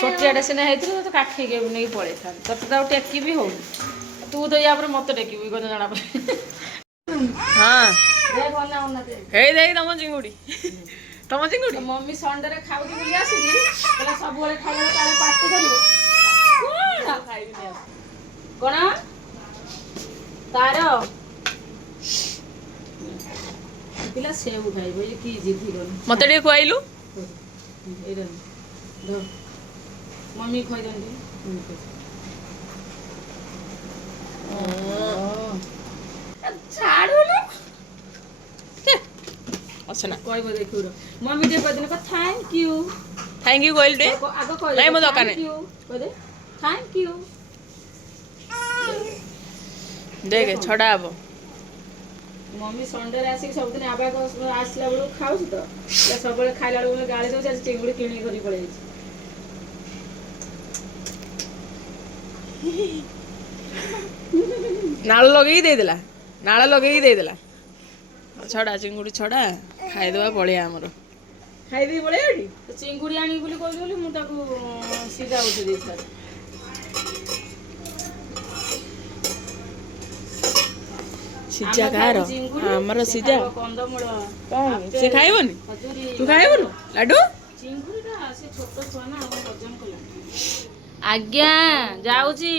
ଛୋଟିଆଟେ ସିନା ହେଇଥିଲୁ ତ କାଖେଇକି ନେଇକି ପଳେଇଥାନ୍ତି ତତେ ତ ଆଉ ଟେକି ବି ହଉନି ତୁ ତ ୟା ପରେ ମତେ ଟେକିବୁ କଣ ଜଣା ପଡେ ହଁ ହେଇ ଦେଖ ତମ ଚିଙ୍ଗୁଡି ମମି ସଣ୍ଡେରେ ଖାଉଛି ବୋଲି ଆସିକି କହିଲା ସବୁବେଳେ ଖାଇଲା କାଳେ ପାଟି କରିବେ କଣ ତାର ପିଲା ସେଉ ଖାଇବ ଏ କି ଜିଦି କରୁ ମତେ ଟିକେ ଖୁଆଇଲୁ ଏଇଟା ମମି ଖୋଇଦିଅନ୍ତି ଛାଡୁନୁ ଅସନା କହିବ ଦେଖିବୁ ମମି ଟିକେ କହିଦେଲେ ଥ୍ୟାଙ୍କ ୟୁ ଥ୍ୟାଙ୍କ ୟୁ କହିଲୁ ଟିକେ ଆଗ ନାଇଁ ମୋ କହିଦେ ଦରକାର ଥ୍ୟାଙ୍କ ୟୁ କହିଦେ ଥ୍ୟାଙ୍କ ୟୁ ଦେଖେ ଛଡା ହବ ମମି ସଣ୍ଡେରେ ଆସିକି ସବୁଦିନ ଆବାକ ଆସିଲା ବେଳକୁ ଖାଉଛି ତ ସବୁବେଳେ ଖାଇଲା ବେଳକୁ ଗାଳି ଦଉଛି ଆଜି ଚିଙ୍ଗୁଡି କିଣିକି ଧରି ପଳେଇଛି ନାଳ ଲଗେଇକି ଦେଇଦେଲା ଛଡା ଚିଙ୍ଗୁଡି ଛଡା ଖାଇଦବା ପଳେଇଆ ଆମର ଖାଇଦେଇ ପଳେଇବା ଏଠି ଚିଙ୍ଗୁଡି ଆଣିବି ବୋଲି କହିଲି ବୋଲି ମୁଁ ତାକୁ ସିଝା ବସେଇ ଦେଇଥିଲି ସିଝା କାହାର ଆମର ସିଝା କନ୍ଦମୂଳ କଣ ସେ ଖାଇବନି ତୁ ଖାଇବୁନି ଲାଡୁ ଚିଙ୍ଗୁଡିଟା ସେ ଛୋଟ ଛୁଆ ନା ଆମ ହଜମ କଲା ଆଜ୍ଞା ଯାଉଛି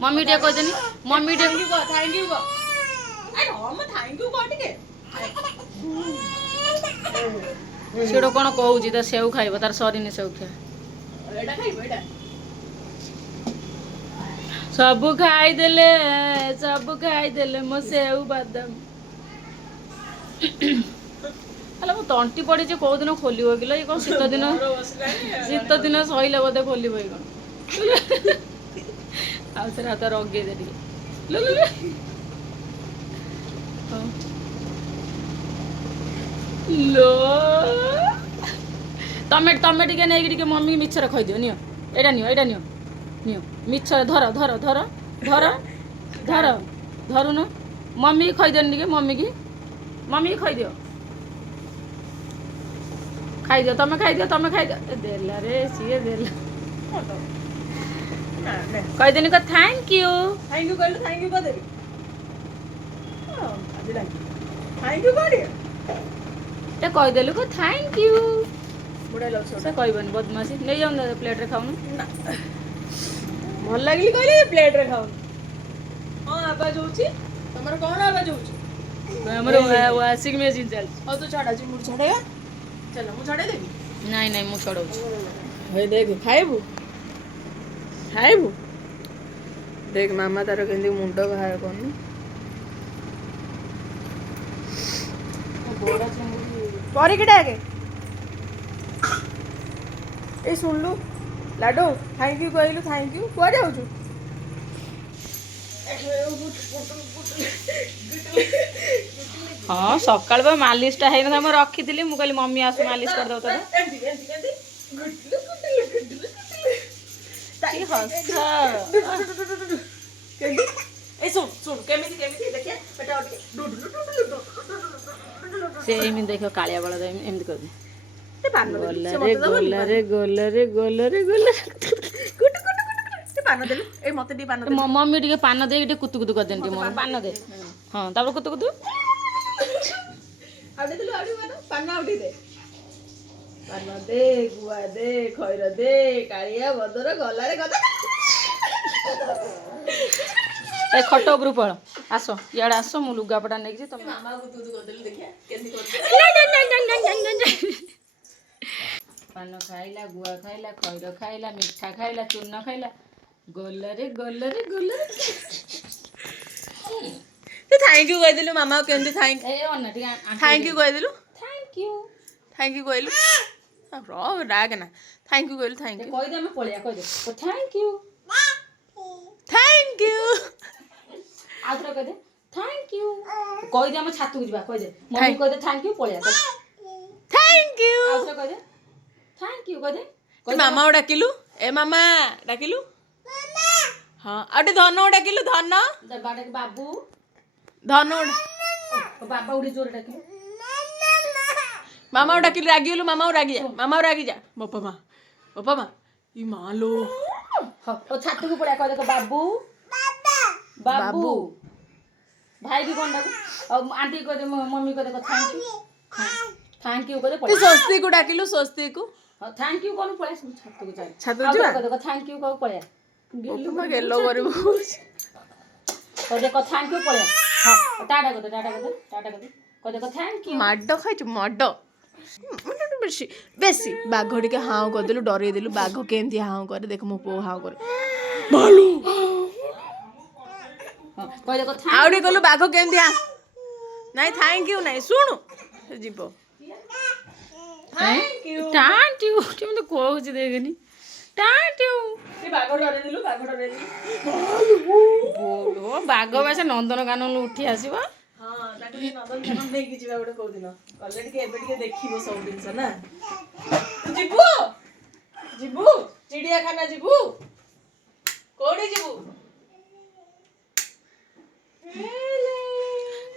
ମମି ଟିକେ କହିଦେନି ମମି ଟିକେ ଥ୍ୟାଙ୍କ ୟୁ କହ ଟିକେ ସେଟା କଣ କହୁଛି ତା ସେଉ ଖାଇବ ତାର ସରିନି ସେଉ ଖିଆ ଏଇଟା ଖାଇବ ଏଇଟା ସବୁ ଖାଇଦେଲେ ମୋ ସେଉ ବାଦାମ ହେଲେ ମୁଁ ତଣ୍ଟି ପଡିଛି କୋଉ ଦିନ ଖୋଲିବ କିଲୋ ଏଇ କଣ ଶୀତ ଦିନ ସଇଲେ ବୋଧେ ଖୋଲିବ ଏଇ କଣ ଆଉ ଥରେ ହାତ ରଗେଇଦେ ଟିକେ ଲୋ ତମେ ଟିକେ ନେଇକି ଟିକେ ମମି ମିଛରେ ଖୋଇଦିଅ ନିଅ ଏଇଟା ନିଅ ମିଛରେ ଧରୁନ ମମି କି ଖୋଇଦିଅନି ଟିକେ ମମି କି ଖୋଇଦିଅ ତମେ ଖାଇଦିଅ ଦେଲା ରେ ସିଏ ଦେଲା କହିଦେନି ଥ୍ୟାଙ୍କ ୟୁ କହିଲୁ ଥ୍ୟାଙ୍କ ୟୁ କହିଦେବି ଥ୍ୟାଙ୍କ ୟୁ କହ ଟେ କହିଦେଲୁ ଥ୍ୟାଙ୍କ ୟୁ ବୁଢା ଲକ୍ଷ ସେ କହିବନି ବଦମାସି ନେଇଯାଉନ ପ୍ଲେଟରେ ଖାଉନୁ ଭଲ ଲାଗିଲି କହିଲେ ପ୍ଲେଟରେ ଖାଉନି ହଁ ଆବାଜ ହଉଛି ତମର କଣ ଆବାଜ ହଉଛି ଆମର ୱାସିଂ ମେସିନ୍ ଚାଲିଛି ହଉ ତୁ ଛଡା ଚିଙ୍ଗୁଡି ଛଡେଇବା ଚାଲ ମୁଁ ଛଡେଇଦେବି ନାଇଁ ମୁଁ ଛଡଉଛି ହେଇ ଦେଖ ଖାଇବୁ ଦେଖ ମାମା ତାର କେମିତି ମୁଣ୍ଡ ବାହାର କରୁନି ବଡ ଚିଙ୍ଗୁଡି କରିକି ଡାକେ ଏଇ ଶୁଣିଲୁ ଲାଡୁ ଥ୍ୟାଙ୍କ ୟୁ କହିଲୁ ଥ୍ୟାଙ୍କ ୟୁ କୁଆଡେ ଯାଉଛୁ ହଁ ସକାଳୁ ବା ମାଲିସ ଟା ହେଇନଥିଲା ମୁଁ ରଖିଥିଲି ମୁଁ କହିଲି ମମି ଆସୁ ମାଲିସ କରିଦବ ତତେ କି ହସ ଶୁଣ କେମିତି ଦେଖିଆ ସେ ଏମିତି ଦେଖିବ କାଳିଆ ବଳଦ ଏମିତି କରିବି ପାନ ଦେଲୁ ସେ ଗଲାରେ ମତେ ଦବନି ପାନ ଦେଲୁ ଏଇ ମତେ ଟିକେ ପାନ ଦେଲୁ ମମି ଟିକେ ପାନ ଦେଇକି ଟିକେ କୁତୁ କରିଦେନି ଟିକେ ମମି ପାନ ଦେ ହଁ ତାପରେ କୁତୁ ଆଉ ପାନ ଆଉ ଟିକେ ଦେ ପାନ ଦେ ଗୁଆ ଦେ ଖଇର ଦେ କାଳିଆ ବଦର ଗଲାରେ ଗଦା ଏ ଖଟ ଉପରୁ ପଳ ଆସ ଇଆଡେ ଆସ ମୁଁ ଲୁଗାପଟା ନେଇକି ତମେ ପାନ ଖାଇଲା ଗୁଆ ଖାଇଲା ଖଇର ଖାଇଲା ମିଠା ଖାଇଲା ଚୂନ ଖାଇଲା ଗଲାରେ ଥ୍ୟାଙ୍କ ୟୁ କହିଦେଲୁ ମାମା କେମିତି ଥ୍ୟାଙ୍କ ୟୁ କହିଦେଲୁ ଥ୍ୟାଙ୍କ ୟୁ କହିଲୁ ରାଗ ନା ଥ୍ୟାଙ୍କ ୟୁ କହିଲୁ ଥ୍ୟାଙ୍କ ୟୁ କହିଦେ ଆମେ ପଳେଇବା କହିଦେ ଥ୍ୟାଙ୍କ ୟୁ ଆଉଥରେ କହିଦେ ଥ୍ୟାଙ୍କ ୟୁ କହିଦେ ଆମେ ଛାତକୁ ଯିବା କହିଦେ ମମି କହିଦେ ଥ୍ୟାଙ୍କ ୟୁ ପଳେଇବା ଥ୍ୟାଙ୍କ ୟୁ ଆଉଥରେ କହିଦେ ଥ୍ୟାଙ୍କ ୟୁ କହିଦେ ମାମାକୁ ଡାକିଲୁ ଏ ମାମା ଡାକିଲୁ ହଁ ଆଉ ଟିକେ ଧନକୁ ଡାକିଲୁ ଧନ ବାବୁ ଧନ ବାବା ଉଠି ଜୋରେ ଡାକିଲୁ ମାମାକୁ ଡାକିଲୁ ରାଗିଗଲୁ ମାମାକୁ ରାଗିଯା ବୋପା ମା ओ बाबा ई मालो ओ छाती को पड़ा कह देखो बाबू बाबू भाई की कौन डाकू और आंटी को दे मम्मी को देखो थैंक यू करे तू स्वस्ति को डाकिलु स्वस्ति को थैंक यू कौन पड़े छाती को जाए छाती को जा देखो थैंक यू को पड़े बाबा गेलो करबो तो देखो थैंक यू पड़े हां टाटा को दे को देखो थैंक यू माडो खाइछु माडो बेसी बेसी बाघ टिके हाउ करदेलु डरे देलु बाघ केमती हाउ करे देख मो पो हाउ करे भालू को देखो आउडी गलु बाघ केमती हा नाही थैंक यू नाही सुनु जीवो थैंक यू तुम तो कहूची देखनी थैंक यू ए बाघ डरे दिलु बोलो बाघ बासे नंदनकानन उठी आसीबा हाँ ताको नंदनकानन देकी जिबा गोटे को दिन कले टिके एबे टिके देखिबो सब दिनस ना जीवो जीवो चिड़ियाखाना जीवो कोडी जीवो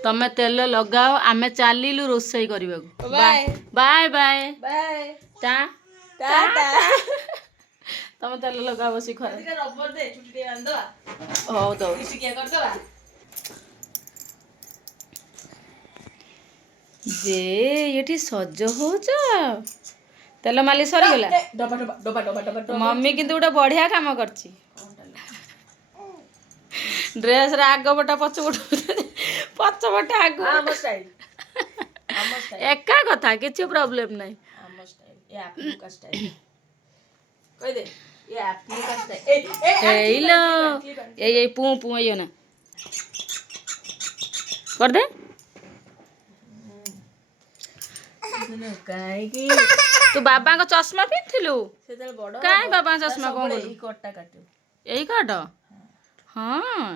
तमे तेल लगाओ आमे चालिलु रोसई करबाकू बाय बाय बाय बाय टा टाटा तमे तेल लगाओ बसी खरे टिके रबर दे छुटी टे आंदो हो तो किया कर दवा जे येठी सज होच तेल माली सरी गेला डबा डबा डबा डबा डबा मम्मी किंतु गोटे बढ़िया काम करची ड्रेस रे आग बटा पछ बटा आग आम स्टाइल एका कथा किछि प्रॉब्लम नाही आम स्टाइल ये आपलू का स्टाइल कह दे ये आपलू का स्टाइल एइलो ए पू पू आयो ना कर दे काहे की तू बाबा को चश्मा पिथिलु सेतल बड़ काहे बाबा चश्मा कोन ई कट्टा काटू एई काट हां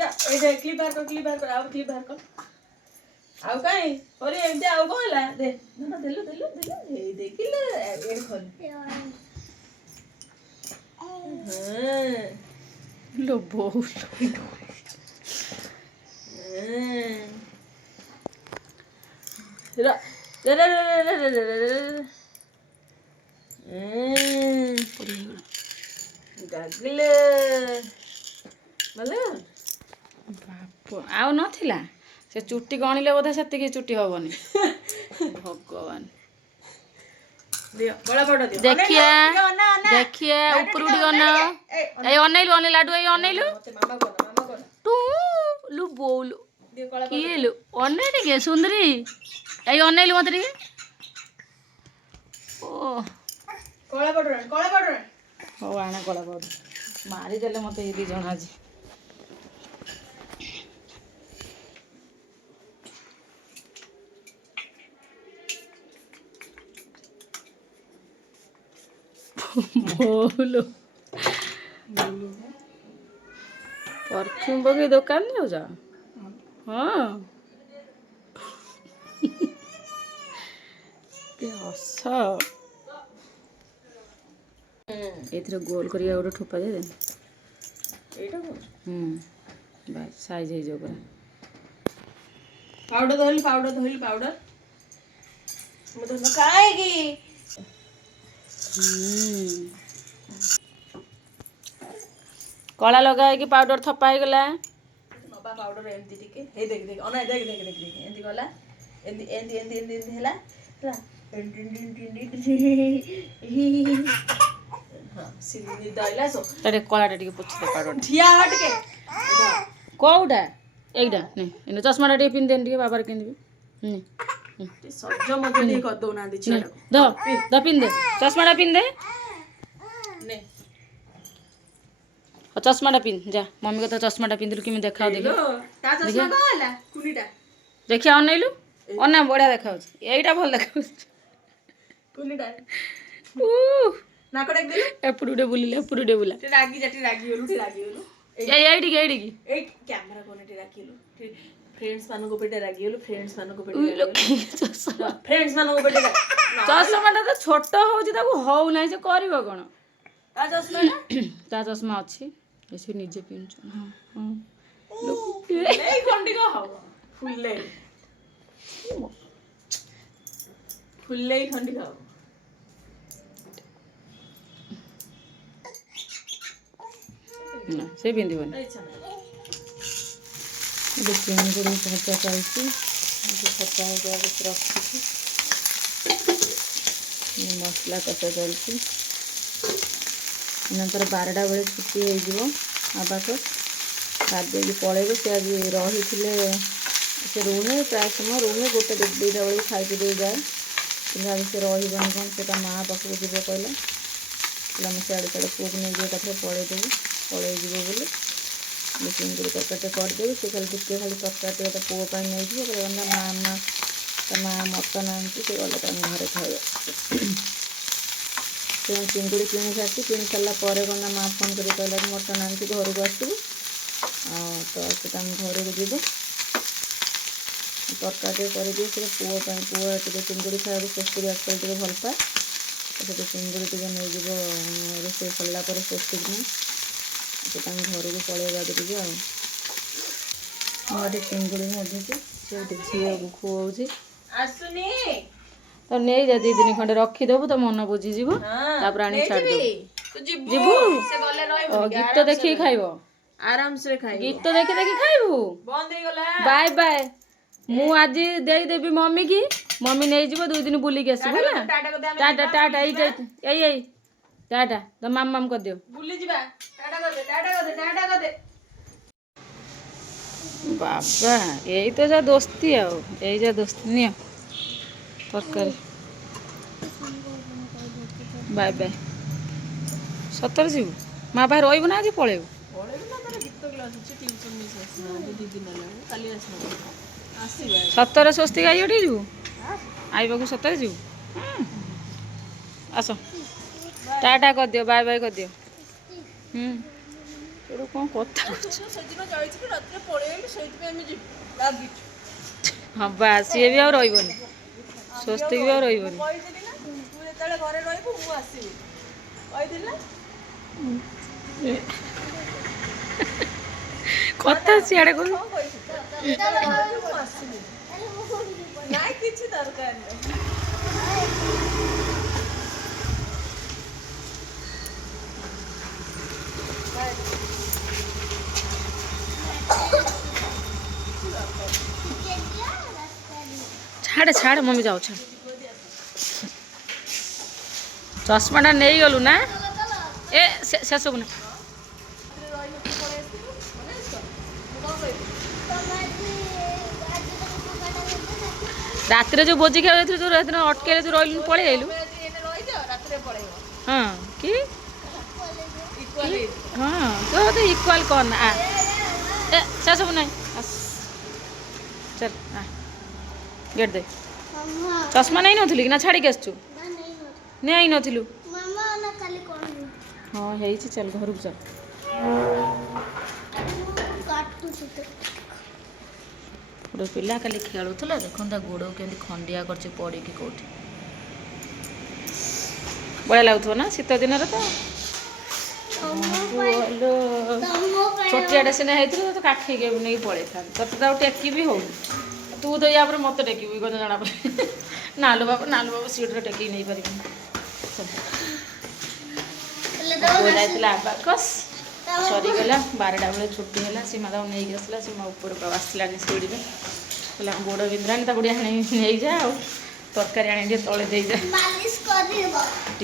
ए दे क्लिप बार कर आउ क्लिप बार कर आउ काहे अरे एमते आउ कोला दे ना देलु ए देखिले ए खोल हां लो बोल रा रे रे रे रे रे गागले मतलब बाप आउ नथिला से चुट्टी गणिले बोधे सेतिकी चुट्टी हबनी भगवान दियो गला पड़ दियो देखिए ऊपर उड़ी गना ए अनैलु लाडू ए अनैलु मामा को तू लु बोलु दियो गला किलु अनै टिके सुंदरी ए अनैलु मते टिके ओ कला पड़ हो आना कला पड़ मारी देले मते ये दी जणा जी बोलो परफ्यूम बगे दुकान जाओ जा हाँ के हस एथरे गोल करिया गोटे ठोपा दे दे एटा को बस साइज हे जो पूरा पाउडर मैं तो खाएगी कला लगा कि पाउडर थपा हो गला नबा पाउडर एमती टिके हे देख देख अना देख एमती गला एमती हैला हां सिनी दाइला सो तारे कलाटा टिके पोछि दे पाउडर ठिया हट के कोउडा एइडा ने इन चश्माटा टिके पिन देन टिके बाबार किनबे ने सज मते टिके कर दो ना दी छिटा द पिन दे चश्माटा पिन दे ने और चश्माटा पिन जा मम्मी को तो चश्माटा पिन दिलु कि मैं देखाओ देखो ता चश्मा कहला कुनीटा देखिया अनैलु अना बढ़िया देखाउ एइटा भल देखाउ कुनीटा ऊ ना कड़क दिलु एपुडे बुला टी रागी गेलु एइडी ए कैमरा कोने टी राखिलु फ्रेंड्स मानो को पेटे रागिलु फ्रेंड्स मानो को पेटे फ्रेंड्स मानो को पेटे चश्माटा तो छोट होउची ताको हौ नै से करबो कोन ता चश्मा ता चश्मा अछि ऐसे निजे पिन हां हां ले खंडी का हो फुल्ले खंडी का ନା ସେ ପିନ୍ଧିବନି। ଇଚ୍ଛା ନାହିଁ। ଏବେ ଚିଙ୍ଗୁଡ଼ି ଭଜା ଚାଲିଛି। ଖଟା ହେଇକି ରଖିଛି। ମସଲା କଷା ଚାଲିଛି। ଏମାନଙ୍କର 12ଟା ବେଳେ ଛୁଟି ହେଇଯିବ। ଆବାସ ଖାଦ୍ୟକି ପଳେଇବ। ସେ ଆଜି ରହିଥିଲେ, ସେ ରୁହେ ପ୍ରାୟ ସମୟ ରୁହେ 1-2ଟା ବେଳକୁ ଖାଇକି ଦେଇ ଯାଏ। କିନ୍ତୁ ଆଜି ସେ ରହିବନି କ'ଣ, ସେ ତା ମାଆ ପାଖକୁ ଯିବ କହିଲା। ଆମେ ସିଆଡ଼େ ପୁଅକୁ ନେଇକି ଏକାଥରେ ପଳେଇଯିବ ବୋଲି ଚିଙ୍ଗୁଡ଼ି ତରକାରୀଟେ କରିଦେବି। ସେ ଖାଲି ଟିକେ ତରକାରୀଟେ ତା ପୁଅ ପାଇଁ ନେଇଯିବ। କହିଲା ତା ମାଆ ମଟନ୍ ଆଣିଛି, ସେ ଗଲେ ତାଙ୍କ ଘରେ ଖାଇବ। ସେ ଚିଙ୍ଗୁଡ଼ି କିଣି ସାରିଛି। କିଣି ସାରିଲା ପରେ ଗଲା ମାଆ ଫୋନ୍ କରି କହିଲା କି ମଟନ୍ ଆଣିଛି, ଘରକୁ ଆସିବୁ। ତ ସେ ତାଙ୍କ ଘରକୁ ଯିବ। ତରକାରୀଟେ କରିଦିଏ ସେ ପୁଅ ପାଇଁ। ପୁଅ ଟିକେ ଚିଙ୍ଗୁଡ଼ି ଖାଇବାକୁ ସ୍ୱସ୍ତିକ ଆକ୍ଚୁଆଲି ଟିକେ ଭଲ ପାଏ। ସେଠି ଚିଙ୍ଗୁଡ଼ି ଟିକେ ନେଇଯିବ ରୋଷେଇ ସରିଲା ପରେ ସ୍ୱସ୍ତିକ ନେଇ ସେ ତାଙ୍କ ଘରକୁ ପଳେଇବାକୁ ଟିକେ ଆଉ। ମୁଁ ଏଠି ଚିଙ୍ଗୁଡ଼ି ଭାଜୁଛି, ସେ ଗୋଟେ ଝିଅକୁ ଖୁଆଉଛି। ଆସୁନି ତ ନେଇଯା 2 ଦିନ ଖଣ୍ଡେ ରଖିଦେବୁ, ତ ମନ ବୁଝିଯିବ। ତାପରେ ଆଣି ଛାଡ଼ିଦେବୁ। ଯିବୁ ଗୀତ ଦେଖିକି ଖାଇବ, ଆରାମସେ ଖାଇବ। ଗୀତ ଦେଖି ଖାଇବୁ। ବନ୍ଦ ହେଇଗଲା। Bye bye. ମୁଁ ଆଜି ଦେଇଦେବି ମମି କି, ମମି ନେଇଯିବ 2 ଦିନ ବୁଲିକି ଆସିବ ହେଲା। ଟାଟା ଟାଟା ଏଇ ଟାଟା ତ ମାମ କରିଦିଅ। ବୁଲି ଯିବା। ଟାଟା କରିଦେ। ବାବା ଏଇ ତ ଯା ଦୋସ୍ତି ଆଉ, ଏଇ ଯା ଦୋସ୍ତି। ନିଅ ତରକାରୀ। Bye bye. ସତରେ ଯିବୁ? ମା ପାଖରେ ରହିବୁ ନା ଆଜି ପଳେଇବୁ? ଗୀତ କ୍ଲାସ ଅଛି, ଟିଉସନ ମିସ୍ ଆସିନାହାନ୍ତି 2 ଦିନ ହେଲାଣି, କାଲି ଆସିନାହାନ୍ତି। ଆସିବା ସତରେ ସ୍ୱସ୍ତି ଗାଈ ଉଠିକି ଯିବୁ? ଆଇବାକୁ ସତରେ ଯିବୁ? ଆସ ଟାଟା କରିଦିଅ, ବାଏ ବାଏ କରିଦିଅ। ସେଠୁ କ'ଣ କଥା କହୁଛୁ? ସେଦିନ ଯାଇଥିଲୁ ରାତିରେ ପଳେଇଲୁ, ସେଇଥିପାଇଁ ଆମେ ଯିବୁ ରାଗିଛୁ। ହଁ ବା, ସିଏ ବି ଆଉ ରହିବନି, ସ୍ୱସ୍ତିକ ବି ଆଉ ରହିବନି। କହିଥିଲି ନା, ତୁ ଯେତେବେଳେ ଘରେ ରହିବୁ ମୁଁ ଆସିବି କହିଥିଲି ନା। କଥା ସିଆଡ଼େ କରୁ। ନାଇଁ କିଛି ଦରକାର ନାହିଁ। ଛାଡ଼େ ମମି ଯାଉ ଛାଡ଼। ଚଷମାଟା ନେଇଗଲୁ ନା? ସେସବୁ ନା। ରାତିରେ ଯେଉଁ ଭୋଜି ଖାଇବା ଯାଇଥିଲୁ, ଯେଉଁ ରାତିରେ ଅଟକେଇଲେ, ତୁ ରହିଲୁ ପଳେଇ ଆଇଲୁ। ହଁ କି ହଁ ତୁ ତ ଇକ୍ୱାଲ୍ କରନା। ସେସବୁ ନାହିଁ। ଚାଲ ଗେଟ୍ ଦେ। ଚଷମା ନେଇନଥିଲୁ କି ନା ଛାଡ଼ିକି ଆସିଛୁ? ନେଇନଥିଲୁ। ହଁ ହେଇଛି, ଚାଲ ଘରକୁ ଚାଲ। ଗୋଟେ ପିଲା କାଲି ଖେଳୁଥିଲା, ଦେଖନ୍ତୁ ତା ଗୋଡ଼ କେମିତି ଖଣ୍ଡିଆ କରିଛି ପଡ଼ିକି କେଉଁଠି। ବଢ଼ିଆ ଲାଗୁଥିବ ନା ଶୀତ ଦିନରେ? ତ ଛୋଟିଆଟା ସିନା ହେଇଥିଲୁ, ତ କାଖେଇକି ନେଇକି ପଳେଇଥାନ୍ତି। ତତେ ତ ଆଉ ଟେକି ବି ହଉନି। ତୁ ତ ୟା ପରେ ମୋତେ ଟେକିବୁ କଥା ଜଣା ପଡ଼େ। ନାଲୁ ବାବୁ ସିଟରେ ଟେକିକି ନେଇପାରିବିନି। ଯାଇଥିଲା ଆବାକସ୍, ସରିଗଲା 12ଟା ବେଳେ ଛୁଟି ହେଲା। ସୀମା ତାକୁ ନେଇକି ଆସିଲା। ସୀମା ଉପରକୁ ଆସିଲାନି ସିଡ଼ିରେ, କହିଲା ଗୋଡ଼ ବିନ୍ଧିଲାଣି, ତାକୁ ଟିକେ ଆଣି ନେଇଯା, ଆଉ ତରକାରୀ ଆଣି ଟିକେ ତଳେ ଦେଇଯା।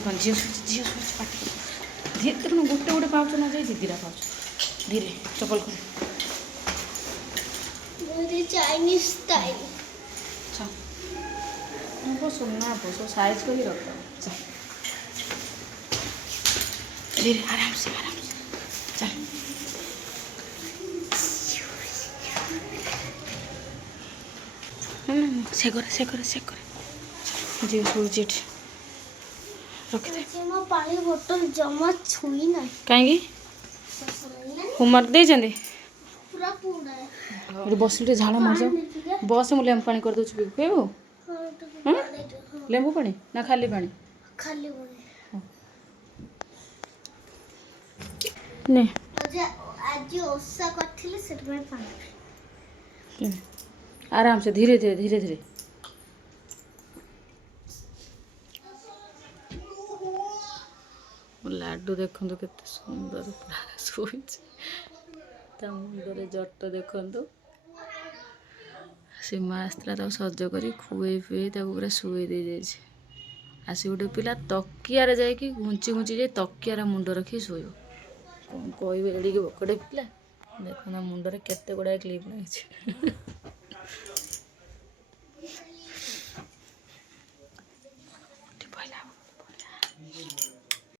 କ'ଣ ଝିଅ ଶୋଇଛି ପାଟି ଧୀରେ ଦେଖୁନ, ଗୋଟେ ପାଉଛ ନା ଯାଇ 2ଟା ପାଉଛ। ଧୀରେ ଚପଲ କର। ଚାଇନିଜ ଷ୍ଟାଇଲ ସୁନା ସବୁ ସାଇଜ କରି ରଖ। ଧୀରେ ଆରାମସେ ଚାଲ। ସେ ଘରେ ଝିଅ ଶୋଇଛି ଏଠି, ରଖିଦେ। ପାଣି ବୋତଲ ଜମା ଛୁଇ ନାହିଁ। କାହିଁକି? ହୋମୱାର୍କ ଦେଇଛନ୍ତି? ପୁରା ବସିଲେ ଟିକେ ଝାଳ ମାରିଯାଉ। ବସ, ମୁଁ ଲେମ୍ବୁ ପାଣି କରିଦେଉଛି, ପିଇବୁ? ଲେମ୍ବୁ ପାଣି ନା ଖାଲି ପାଣି? ନେ ଆଜି ଓଷା କରିଥିଲି, ସେଥିପାଇଁ ପାଣି। ଆରାମସେ ଧୀରେ। ମୋ ଲାଡୁ ଦେଖନ୍ତୁ କେତେ ସୁନ୍ଦର ପୁରା ଶୋଇଛି। ତା ମୁଣ୍ଡରେ ଜଟ ଦେଖନ୍ତୁ। ସେ ମା ଆସିଥିଲା ତାକୁ ସଜ କରି ଖୁଏଇ ପିଏଇ ତାକୁ ପୁରା ଶୋଇ ଦେଇଯାଇଛି। ଆସି ଗୋଟେ ପିଲା ତକିଆରେ ଯାଇକି ଘୁଞ୍ଚି ଯାଇ ତକିଆରେ ମୁଣ୍ଡ ରଖି ଶୋଇବ। କ'ଣ କହିବେ ଏଡ଼ିକି ବକଟେ ପିଲା। ଦେଖନ୍ତୁ ମୁଣ୍ଡରେ କେତେ ଗୁଡ଼ାଏ କ୍ଲିପ୍ ଲାଗିଛି।